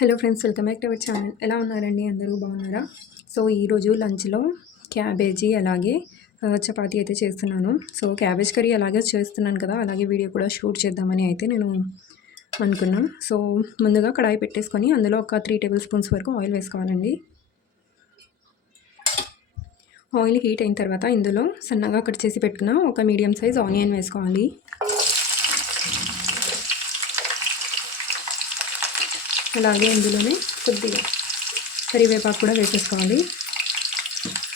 Hello friends, welcome back to our channel. ఎలా ఉన్నారండి? అందరూ బాగున్నారా? సో ఈరోజు లంచ్లో క్యాబేజీ అలాగే చపాతీ అయితే చేస్తున్నాను. సో క్యాబేజ్ కర్రీ అలాగే చేస్తున్నాను కదా, అలాగే వీడియో కూడా షూట్ చేద్దామని అయితే నేను అనుకున్నాను. సో ముందుగా కడాయి పెట్టేసుకొని అందులో ఒక 3 టేబుల్ స్పూన్స్ వరకు ఆయిల్ వేసుకోవాలండి. ఆయిల్ హీట్ అయిన తర్వాత ఇందులో సన్నగా కట్ చేసి పెట్టుకున్న ఒక మీడియం సైజ్ ఆనియన్ వేసుకోవాలి. అలాగే ఇందులోనే కొద్దిగా కరివేపాకు కూడా వేసేసుకోవాలి.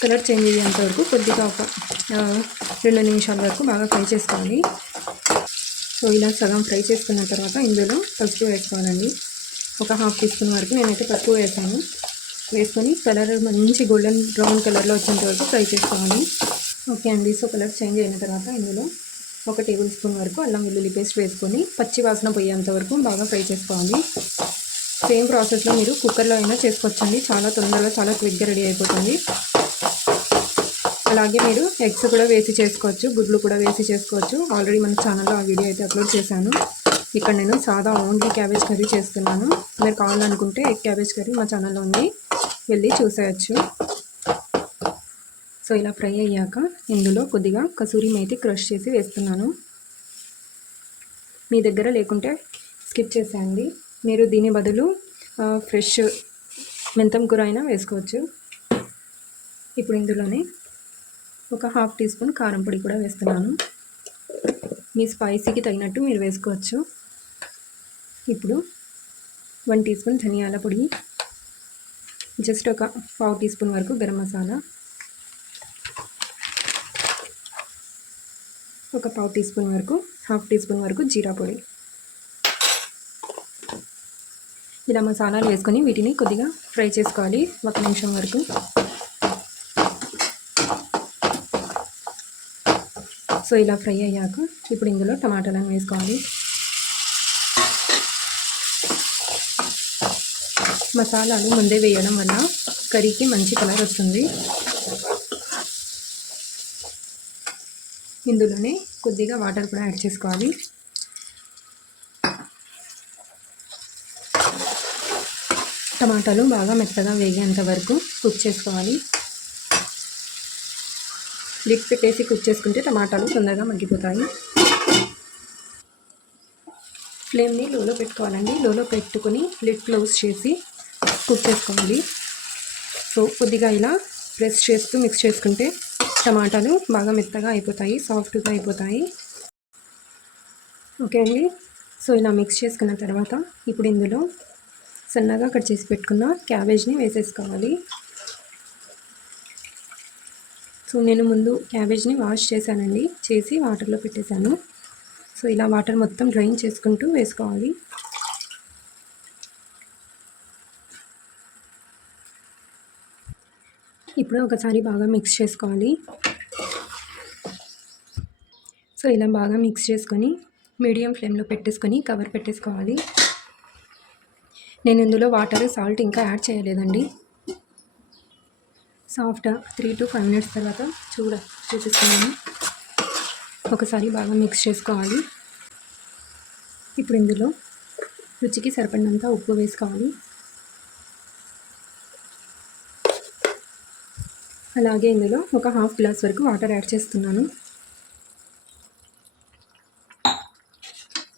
కలర్ చేంజ్ అయ్యేంత వరకు కొద్దిగా ఒక 2 నిమిషాల వరకు బాగా ఫ్రై చేసుకోవాలి. సో ఇలా సగం ఫ్రై చేసుకున్న తర్వాత ఇందులో పసుపు వేసుకోవాలండి. ఒక హాఫ్ టీ స్పూన్ వరకు నేనైతే పసుపు వేసాను. వేసుకొని కలర్ మంచి గోల్డెన్ బ్రౌన్ కలర్లో వచ్చేంత వరకు ఫ్రై చేసుకోవాలి. ఓకే అండి. సో కలర్ చేంజ్ అయిన తర్వాత ఇందులో 1 టేబుల్ స్పూన్ వరకు అల్లం వెల్లుల్లి పేస్ట్ వేసుకొని పచ్చి వాసన పోయేంత వరకు బాగా ఫ్రై చేసుకోవాలి. సేమ్ ప్రాసెస్లో మీరు కుక్కర్లో అయినా చేసుకోవచ్చండి. చాలా తొందరగా చాలా క్విక్గా రెడీ అయిపోతుంది. అలాగే మీరు ఎగ్స్ కూడా వేసి చేసుకోవచ్చు, గుడ్లు కూడా వేసి చేసుకోవచ్చు. ఆల్రెడీ మన ఛానల్లో ఆ వీడియో అయితే అప్లోడ్ చేశాను. ఇక్కడ నేను సాదా ఓన్లీ క్యాబేజ్ కర్రీ చేస్తున్నాను. మీరు కావాలనుకుంటే ఎగ్ క్యాబేజ్ కర్రీ మా ఛానల్లో ఉంది, వెళ్ళి చూసేయచ్చు. సో ఇలా ఫ్రై అయ్యాక ఇందులో కొద్దిగా కసూరి మేతి క్రష్ చేసి వేస్తున్నాను. మీ దగ్గర లేకుంటే స్కిప్ చేసేయండి. మీరు దీని బదులు ఫ్రెష్ మెంతం కూర అయినా వేసుకోవచ్చు. ఇప్పుడు ఇందులోనే ఒక హాఫ్ టీ స్పూన్ కారం పొడి కూడా వేస్తున్నాను. మీ స్పైసీకి తగినట్టు మీరు వేసుకోవచ్చు. ఇప్పుడు 1 టీ స్పూన్ ధనియాల పొడి, జస్ట్ ఒక పావు టీ స్పూన్ వరకు గరం మసాలా, ఒక పావు టీ స్పూన్ వరకు హాఫ్ టీ స్పూన్ వరకు జీరా పొడి. ఇలా మసాలాలు వేసుకొని వీటిని కొద్దిగా ఫ్రై చేసుకోవాలి 1 నిమిషం వరకు. సో ఇలా ఫ్రై అయ్యాక ఇప్పుడు ఇందులో టమాటాలను వేసుకోవాలి. మసాలాలు ముందే వేయడం వల్ల కర్రీకి మంచి కలర్ వస్తుంది. ఇందులోనే కొద్దిగా వాటర్ కూడా యాడ్ చేసుకోవాలి. టమాటాలు బాగా మెత్తగా వేగేంత వరకు కుక్ చేసుకోవాలి. లిడ్ పెట్టేసి కుక్ చేసుకుంటే టమాటాలు తొందరగా మగ్గిపోతాయి. ఫ్లేమ్ని లోలో పెట్టుకోవాలండి. లోలో పెట్టుకొని లిడ్ క్లోజ్ చేసి కుక్ చేసుకోవాలి. సో కొద్దిగా ఇలా ప్రెస్ చేస్తూ మిక్స్ చేసుకుంటే టమాటాలు బాగా మెత్తగా అయిపోతాయి, సాఫ్ట్గా అయిపోతాయి. ఓకే అండి. సో ఇలా మిక్స్ చేసుకున్న తర్వాత ఇప్పుడు ఇందులో సన్నగా కట్ చేసి పెట్టుకున్న క్యాబేజ్ని వేసేసుకోవాలి. సో నేను ముందు క్యాబేజ్ని వాష్ చేశానండి, చేసి వాటర్లో పెట్టేశాను. సో ఇలా వాటర్ మొత్తం డ్రైన్ చేసుకుంటూ వేసుకోవాలి. ఇప్పుడు ఒకసారి బాగా మిక్స్ చేసుకోవాలి. సో ఇలా బాగా మిక్స్ చేసుకొని మీడియం ఫ్లేమ్లో పెట్టేసుకొని కవర్ పెట్టేసుకోవాలి. నేను ఇందులో వాటర్, సాల్ట్ ఇంకా యాడ్ చేయలేదండి. సాఫ్ట్గా 3 to 5 మినిట్స్ తర్వాత చూపిస్తున్నాను. ఒకసారి బాగా మిక్స్ చేసుకోవాలి. ఇప్పుడు ఇందులో రుచికి సరిపడినంత ఉప్పు వేసుకోవాలి. అలాగే ఇందులో ఒక హాఫ్ గ్లాస్ వరకు వాటర్ యాడ్ చేస్తున్నాను.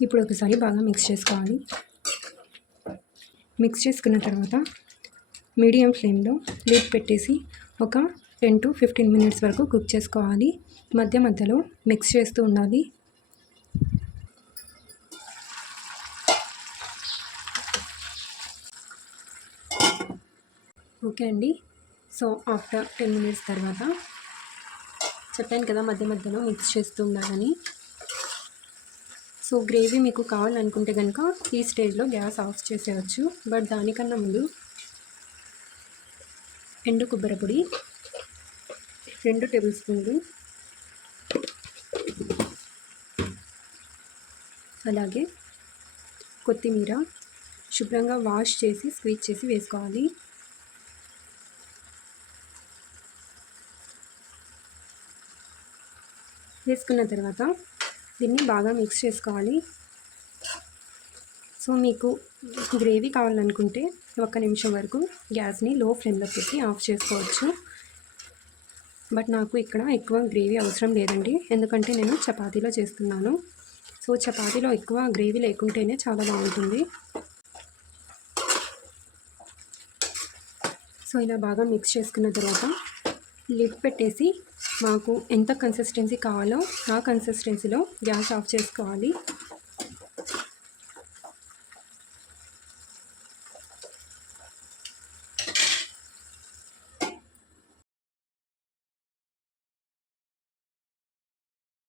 ఇప్పుడు ఒకసారి బాగా మిక్స్ చేసుకోవాలి. మిక్స్ చేసుకున్న తర్వాత మీడియం ఫ్లేమ్లో లిడ్ పెట్టేసి ఒక 10 to 15 మినిట్స్ వరకు కుక్ చేసుకోవాలి. మధ్య మధ్యలో మిక్స్ చేస్తూ ఉండాలి. ఓకే అండి. సో ఆఫ్టర్ 10 మినిట్స్ తర్వాత చెప్పాను కదా, మధ్య మధ్యలో మిక్స్ చేస్తూ ఉండాలని. సో గ్రేవీ మీకు కావాలనుకుంటే కనుక ఈ స్టేజ్లో గ్యాస్ ఆఫ్ చేసేయచ్చు. బట్ దానికన్నా ముందు ఎండు కొబ్బరి పొడి 2 టేబుల్ స్పూన్లు, అలాగే కొత్తిమీర శుభ్రంగా వాష్ చేసి స్క్వీజ్ చేసి వేసుకోవాలి. వేసుకున్న తర్వాత దీన్ని బాగా మిక్స్ చేసుకోవాలి. సో మీకు గ్రేవీ కావాలనుకుంటే 1 నిమిషం వరకు గ్యాస్ని లో ఫ్లేమ్లో పెట్టి ఆఫ్ చేసుకోవచ్చు. బట్ నాకు ఇక్కడ ఎక్కువ గ్రేవీ అవసరం లేదండి, ఎందుకంటే నేను చపాతీలో చేస్తున్నాను. సో చపాతీలో ఎక్కువ గ్రేవీ లేకుంటేనే చాలా బాగుంటుంది. సో ఇలా బాగా మిక్స్ చేసుకున్న తర్వాత లిడ్ పెట్టేసి మాకు ఎంత కన్సిస్టెన్సీ కావాలో ఆ కన్సిస్టెన్సీలో గ్యాస్ ఆఫ్ చేసుకోవాలి.